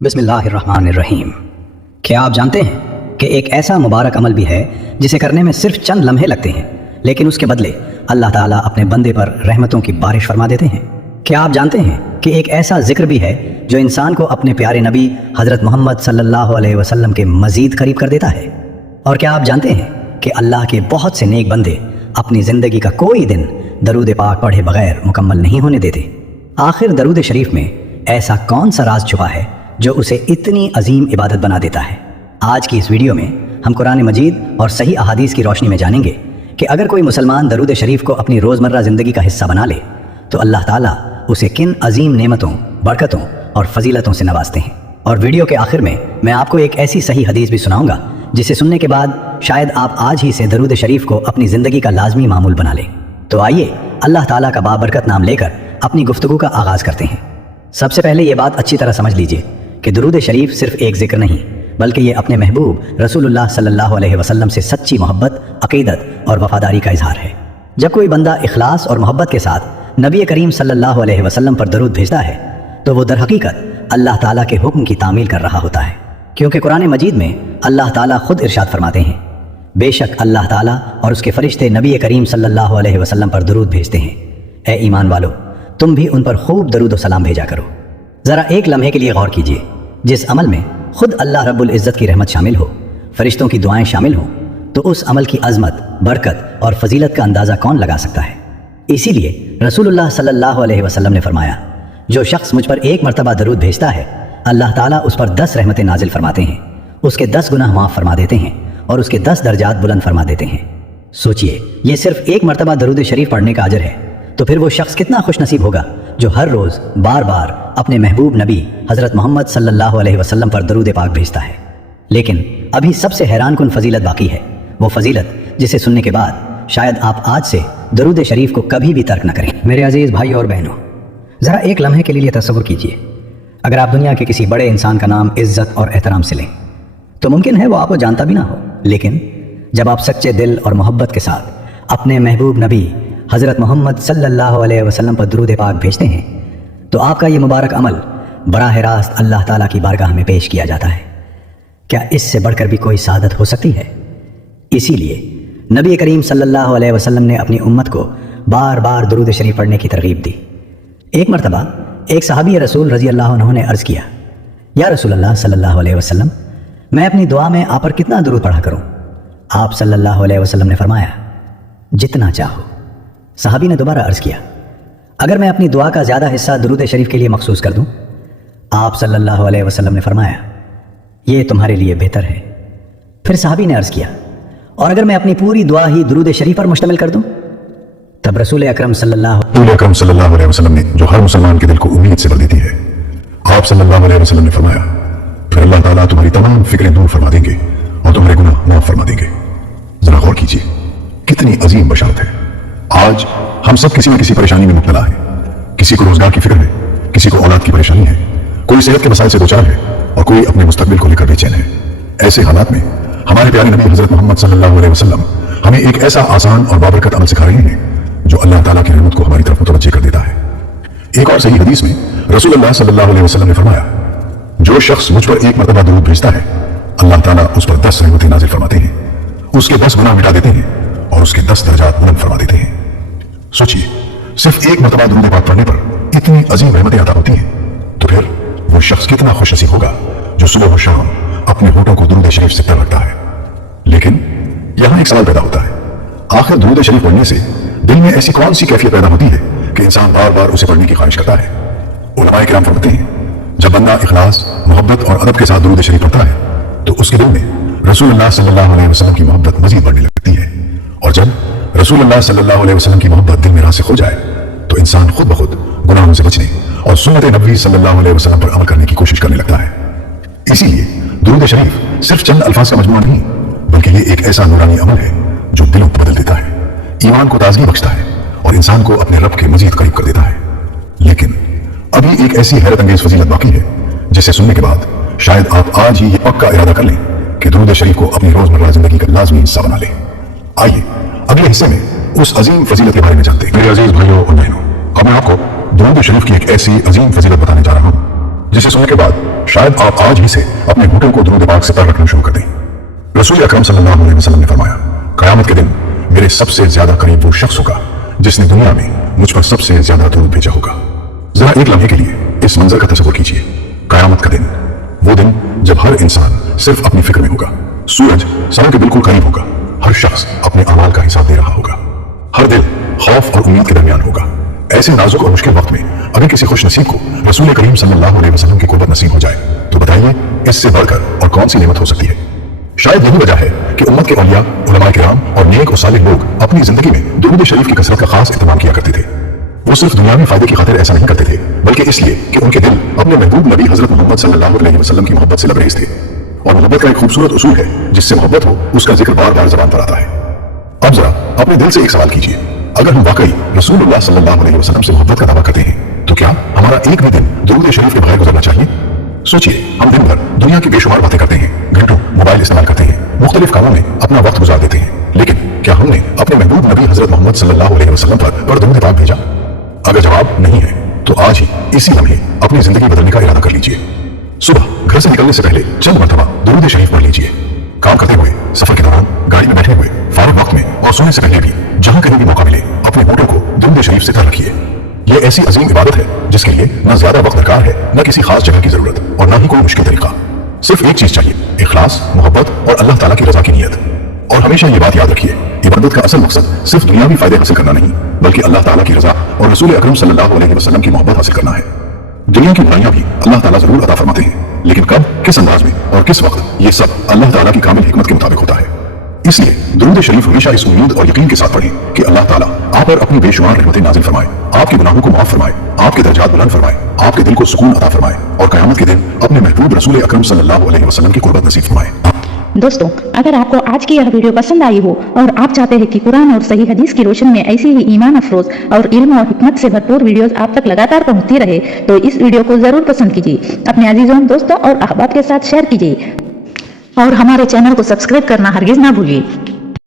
बिस्मिल्लाहिर्रहमानिर्रहीम। क्या आप जानते हैं कि एक ऐसा मुबारक अमल भी है जिसे करने में सिर्फ चंद लम्हे लगते हैं, लेकिन उसके बदले अल्लाह ताला अपने बंदे पर रहमतों की बारिश फरमा देते हैं। क्या आप जानते हैं कि एक ऐसा जिक्र भी है जो इंसान को अपने प्यारे नबी हज़रत मोहम्मद सल्लल्लाहु अलैहि वसल्लम के मज़ीद करीब कर देता है? और क्या आप जानते हैं कि अल्लाह के बहुत से नेक बंदे अपनी ज़िंदगी का कोई दिन दरूद पाक पढ़े बगैर मुकम्मल नहीं होने देते? आखिर दरूद शरीफ में ऐसा कौन सा राज छुपा है जो उसे इतनी अजीम इबादत बना देता है? आज की इस वीडियो में हम कुरान मजीद और सही अहादीस की रोशनी में जानेंगे कि अगर कोई मुसलमान दरूद शरीफ को अपनी रोज़मर्रा ज़िंदगी का हिस्सा बना ले तो अल्लाह ताला उसे किन अजीम नेमतों, बरकतों और फजीलतों से नवाजते हैं। और वीडियो के आखिर में मैं आपको एक ऐसी सही हदीस भी सुनाऊंगा जिसे सुनने के बाद शायद आप आज ही से दरूद शरीफ को अपनी ज़िंदगी का लाजमी मामूल बना लें। तो आइए अल्लाह ताला का बाबरकत नाम लेकर अपनी गुफ्तगू का आगाज़ करते हैं। सबसे पहले ये बात अच्छी तरह समझ लीजिए कि दरूद शरीफ सिर्फ एक जिक्र नहीं, बल्कि ये अपने महबूब रसूलुल्लाह सल्लल्लाहु अलैहि वसल्लम से सच्ची मोहब्बत, अक़ीदत और वफ़ादारी का इजहार है। जब कोई बंदा इखलास और मोहब्बत के साथ नबी करीम सल्लल्लाहु अलैहि वसल्लम पर दरूद भेजता है तो वो दरहकीकत अल्लाह ताला के हुक्म की तामील कर रहा होता है, क्योंकि कुरान मजीद में अल्लाह ताला खुद इरशाद फरमाते हैं, बेशक अल्लाह ताला और उसके फरिश्ते नबी करीम सल्लल्लाहु अलैहि वसल्लम पर दरूद भेजते हैं। ए ईमान वालो, तुम भी उन पर खूब दरूद व सलाम भेजा करो। ज़रा एक लम्हे के लिए गौर कीजिए, जिस अमल में खुद अल्लाह रब्बुल इज़्ज़त की रहमत शामिल हो, फरिश्तों की दुआएं शामिल हों, तो उस अमल की अज़मत, बरकत और फजीलत का अंदाज़ा कौन लगा सकता है? इसीलिए रसूलुल्लाह सल्लल्लाहु अलैहि वसल्लम ने फरमाया, जो शख्स मुझ पर एक मरतबा दरूद भेजता है अल्लाह ताला उस पर 10 रहमतें नाजिल फरमाते हैं, उसके 10 गुनाह माफ़ फरमा देते हैं और उसके 10 दर्जात बुलंद फरमा देते हैं। सोचिए, ये सिर्फ एक मरतबा दरूद शरीफ पढ़ने का अजर है, तो फिर वो शख्स कितना खुश नसीब होगा जो हर रोज़ बार बार अपने महबूब नबी हज़रत मोहम्मद सल्लल्लाहु अलैहि वसल्लम पर दरूद पाक भेजता है। लेकिन अभी सबसे हैरान कुन फजीलत बाकी है, वो फजीलत जिसे सुनने के बाद शायद आप आज से दरूद शरीफ को कभी भी तर्क न करें। मेरे अजीज़ भाई और बहनों, ज़रा एक लम्हे के लिए तसव्वुर कीजिए, अगर आप दुनिया के किसी बड़े इंसान का नाम इज़्ज़त और एहतराम से लें तो मुमकिन है वो आपको जानता भी ना हो, लेकिन जब आप सच्चे दिल और मोहब्बत के साथ अपने महबूब नबी हज़रत मोहम्मद सल्लल्लाहु अलैहि वसल्लम पर दरूद पाक भेजते हैं तो आपका ये मुबारक अमल बराह रास्त अल्लाह ताला की बारगाह में पेश किया जाता है। क्या इससे बढ़कर भी कोई सादत हो सकती है? इसीलिए नबी करीम सल्लल्लाहु अलैहि वसल्लम ने अपनी उम्मत को बार बार दरूद शरीफ पढ़ने की तरगीब दी। एक मरतबा एक सहाबी रसूल रज़ी अल्लाह अन्हु ने अर्ज़ किया, या रसूल अल्लाह सल्लल्लाहु अलैहि वसल्लम, मैं अपनी दुआ में आप पर कितना दरूद पढ़ा करूँ? आप सल्लल्लाहु अलैहि वसल्लम ने फरमाया, जितना चाहो। सहाबी ने दोबारा अर्ज़ किया, अगर मैं अपनी दुआ का ज़्यादा हिस्सा दरूद शरीफ के लिए मखसूस कर दूँ? आप सल्लल्लाहु अलैहि वसल्लम ने फरमाया, ये तुम्हारे लिए बेहतर है। फिर सहाबी ने अर्ज़ किया, और अगर मैं अपनी पूरी दुआ ही दरूद शरीफ पर मुश्तमिल कर दूँ? तब रसूल अकरम सल्लल्लाहु अलैहि वसल्लम ने, जो हर मुसलमान के दिल को उम्मीद से भर देती है, आप सल्लल्लाहु अलैहि वसल्लम ने फरमाया, फिर अल्लाह ताला तुम्हारी तमाम फिक्रें दूर फरमा देंगे और तुम्हारे गुनाह माफ फरमा देंगे। जरा गौर कीजिए, कितनी अजीम बशारत है। आज हम सब किसी न किसी परेशानी में मुब्तला है। किसी को रोजगार की फिक्र है, किसी को औलाद की परेशानी है, कोई सेहत के मसाइल से दो चार है और कोई अपने मुस्तकबिल को लेकर बेचैन है। ऐसे हालात में हमारे प्यारे नबी हज़रत मोहम्मद सल्लल्लाहु अलैहि वसल्लम हमें एक ऐसा आसान और बाबरकत अमल सिखा रहे हैं जो अल्लाह ताला की रहमत को हमारी तरफ मुतवज्जे कर देता है। एक और सही हदीस में रसूलुल्लाह सल्लल्लाहु अलैहि वसल्लम ने फरमाया, जो शख्स मुझ पर एक मरतबा दरूद भेजता है अल्लाह ताला उस पर 10 रहमतें नाजिल फरमाते हैं, उसके 10 गुनाह मिटा देते हैं और उसके 10 दर्जात बुलंद फरमा देते हैं। सोचिए, सिर्फ एक मरतबा दरूद पाक पढ़ने पर इतनी अजीम रहमतें अता होती हैं, तो फिर वो शख्स कितना खुश नसीब होगा जो सुबह व शाम अपने होठों को दरूद शरीफ से तर रखता है। लेकिन यहां एक सवाल पैदा होता है, आखिर दरूद शरीफ पढ़ने से दिल में ऐसी कौन सी कैफियत पैदा होती है कि इंसान बार बार उसे पढ़ने की ख्वाहिश करता है? उलमाए किराम फरमाते हैं, जब बंदा इखलास, मोहब्बत और अदब के साथ दरूद शरीफ पढ़ता है तो उसके दिल में रसूलुल्लाह सल्लल्लाहु अलैहि वसल्लम की मोहब्बत मजीद बढ़ने लगती है, और जब रसूलुल्लाह सल्लल्लाहु अलैहि वसल्लम की मोहब्बत दिल में रासिख हो जाए तो इंसान खुद ब खुद गुनाहों से बचने और सुन्नत नबी सल्लल्लाहु अलैहि वसल्लम पर अमल करने की कोशिश करने लगता है। इसीलिए दरूद शरीफ सिर्फ चंद अल्फाज का मजमूआ नहीं, बल्कि ये एक ऐसा नूरानी अमल है जो दिलों को बदल देता है, ईमान को ताजगी बख्शता है और इंसान को अपने रब के मजीद करीब कर देता है। लेकिन अभी एक ऐसी हैरत अंगेज फजीलत बाकी है जिसे सुनने के बाद शायद आप आज ही ये पक्का इरादा कर लें कि दरूद शरीफ को अपनी रोजमर्रा जिंदगी का लाजमी हिस्सा बना लें। आइए अगले हिस्से में उस अजीम फजीलत के बारे में जानते हैं। मेरे अजीज भाइयों और बहनों, अब मैं आपको दरूद शरीफ की एक ऐसी अजीम फजीलत बताने जा रहा हूँ जिसे सुनने के बाद शायद आप आज ही से अपने घुटनों को दुरूद पाक से तर रखना शुरू कर दें। रसूल अकरम सल्लल्लाहु अलैहि वसल्लम ने फरमाया, क़यामत के दिन मेरे सबसे ज्यादा करीब वो शख्स होगा जिसने दुनिया में मुझ पर सबसे ज्यादा दुरूद भेजा होगा। जरा एक लम्हे के लिए इस मंजर का तसव्वुर कीजिए। क़यामत का दिन, वो दिन जब हर इंसान सिर्फ अपनी फिक्र में होगा। सूरज समय के बिल्कुल करीब होगा। हर शख्स अपने अमाल का हिसाब दे रहा होगा। हर दिल खौफ और उम्मीद के दरमियान होगा। ऐसे नाजुक और मुश्किल वक्त में अगर किसी खुश नसीब को रसूल करीम सल्लल्लाहु अलैहि वसल्लम की कुर्बत नसीब हो जाए तो बताइए इससे बढ़कर और कौन सी नेमत हो सकती है। शायद यही वजह है कि उम्मत के औलिया, उलमाए किराम और नेक और सालिह लोग अपनी जिंदगी में दुरूद शरीफ की कसरत का खास इस्तेमाल किया करते थे। वो सिर्फ दुनियावी फायदे की खातिर ऐसा नहीं करते थे, बल्कि इसलिए कि उनके दिल अपने महबूब नबी हजरत मोहम्मद सल्लल्लाहु अलैहि वसल्लम की मोहब्बत से लबरेज थे। और मोहब्बत का एक खूबसूरत उसूल है, जिससे मोहब्बत हो उसका जिक्र बार बार ज़बान पर आता है। अब जरा अपने दिल से एक सवाल कीजिए, अगर हम वाकई रसूलुल्लाह सल्लल्लाहु अलैहि वसल्लम से मोहब्बत का दावा करते हैं तो क्या हमारा एक भी दिन दुरूद शरीफ के बगैर गुजरना चाहिए? सोचिए, हम दिन भर दुनिया की बेशुमार बातें करते हैं, घंटों मोबाइल इस्तेमाल करते हैं, मुख्तलिफ कामों में अपना वक्त गुजार देते हैं, लेकिन क्या हमने अपने महबूब नबी हजरत मोहम्मद सल्लल्लाहु अलैहि वसल्लम पर दुरूद पाक भेजा? अगर जवाब नहीं है तो आज ही इसी लम्हे अपनी जिंदगी बदलने का इरादा कर लीजिए। सुबह घर से निकलने से पहले चंद मरतबा दुरूद शरीफ पढ़ लीजिए। काम करते हुए, सफर के दौरान, गाड़ी में बैठे हुए, फारिग वक्त में और सोने से पहले भी जहां कहीं भी मौका मिले अपने होठों को दुरूद शरीफ से तर रखिए। यह ऐसी अजीम इबादत है जिसके लिए न ज्यादा वक्त दरकार है, न किसी खास जगह की जरूरत और न ही कोई मुश्किल तरीका। सिर्फ एक चीज चाहिए, इखलास, मोहब्बत और अल्लाह ताला की रजा की नियत। और हमेशा ये बात याद रखिए, इबादत का असल मकसद सिर्फ दुनियावी फायदे हासिल करना नहीं, बल्कि अल्लाह ताला की रजा और रसूल अकरम सल्लल्लाहु अलैहि वसल्लम की मोहब्बत हासिल करना है। दुनिया की बुराइयां भी अल्लाह ताला जरूर अता फरमाते हैं, लेकिन कब, किस अंदाज में और किस वक्त, ये सब अल्लाह ताला की कामिल हिकमत के मुताबिक होता है। इसलिए दुरूद शरीफ हमेशा इस उम्मीद और यकीन के साथ पढ़ें कि अल्लाह ताला आप पर अपनी बेशुमार रहमतें नाजिल फरमाए, आपके गुनाहों को माफ फरमाए, आपके दर्जात बुलंद फरमाए, आपके दिल को सुकून अता फरमाए और क़यामत के दिन अपने महबूब रसूल अकरम सल्लल्लाहु अलैहि वसल्लम की कुर्बत नसीब फरमाए। दोस्तों, अगर आपको आज की यह वीडियो पसंद आई हो और आप चाहते हैं कि कुरान और सही हदीस की रोशनी में ऐसी ही ईमान अफरोज और इल्म और हिकमत से भरपूर वीडियोस आप तक लगातार पहुंचती रहे, तो इस वीडियो को जरूर पसंद कीजिए, अपने अजीजों, दोस्तों और अहबाब के साथ शेयर कीजिए और हमारे चैनल को सब्सक्राइब करना हरगिज ना भूलिए।